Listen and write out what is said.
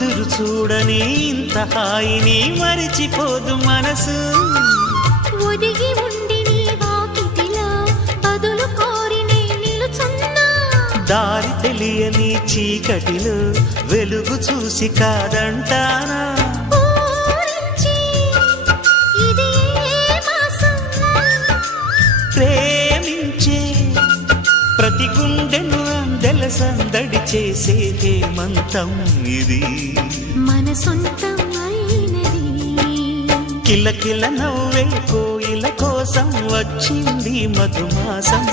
కుదురు చూడని ఇంత హాయిని మరిచిపోదు మనసు ఒదిగి ఉండి నీ వాకిటిలో బదులు కోరి నే నిలుచున్నా దారి తెలియని చీకటిలో వెలుగు చూసి కాదంటానా ఊరించి ఇది ఏ మాసం ప్రేమించే ప్రతి గుండెను అందెల సందడి చేసే హేమంతం ఇది మన సొంతం అయినది కిలకిల నవ్వే కోయిల కోసం వచ్చింది మధుమాసం